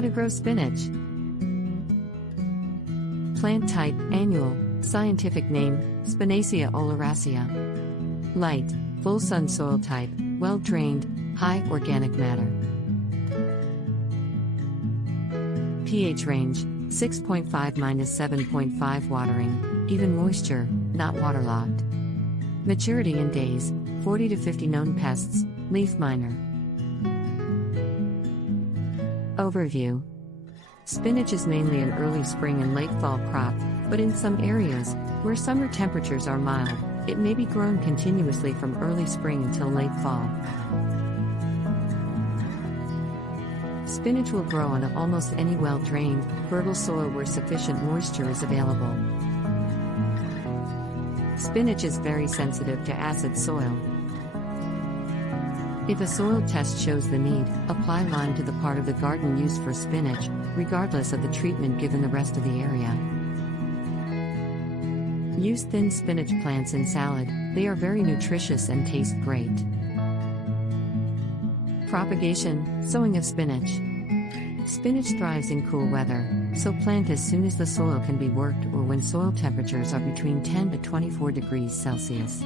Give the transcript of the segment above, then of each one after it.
How to grow spinach. Plant type, annual, scientific name, Spinacia oleracea. Light, full sun soil type, well drained, high organic matter. pH range, 6.5 - 7.5 watering, even moisture, not waterlogged. Maturity in days, 40 to 50 known pests, leaf miner. Overview. Spinach is mainly an early spring and late fall crop, but in some areas, where summer temperatures are mild, it may be grown continuously from early spring until late fall. Spinach will grow on almost any well-drained, fertile soil where sufficient moisture is available. Spinach is very sensitive to acid soil. If a soil test shows the need, apply lime to the part of the garden used for spinach, regardless of the treatment given the rest of the area. Use thin spinach plants in salad, they are very nutritious and taste great. Propagation, sowing of spinach. Spinach thrives in cool weather, so plant as soon as the soil can be worked or when soil temperatures are between 10 to 24 degrees Celsius.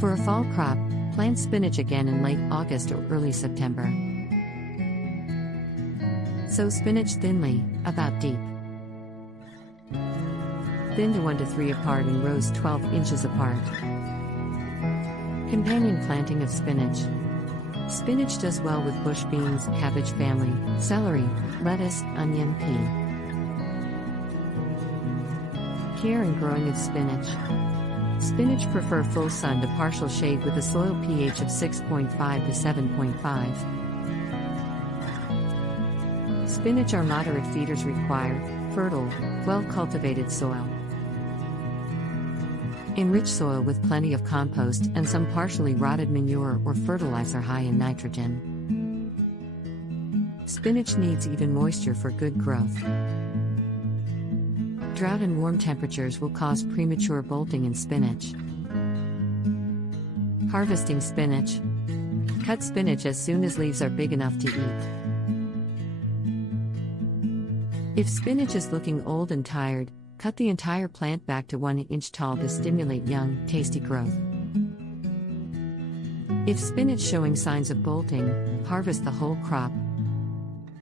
For a fall crop, plant spinach again in late August or early September. Sow spinach thinly, about deep. Thin to 1 to 3 apart in rows 12 inches apart. Companion planting of spinach. Spinach does well with bush beans, cabbage family, celery, lettuce, onion, pea. Care and growing of spinach. Spinach prefer full sun to partial shade with a soil pH of 6.5 to 7.5. Spinach are moderate feeders require fertile, well-cultivated soil. Enrich soil with plenty of compost and some partially rotted manure or fertilizer high in nitrogen. Spinach needs even moisture for good growth. Drought and warm temperatures will cause premature bolting in spinach. Harvesting spinach. Cut spinach as soon as leaves are big enough to eat. If spinach is looking old and tired, cut the entire plant back to 1 inch tall to stimulate young, tasty growth. If spinach showing signs of bolting, harvest the whole crop,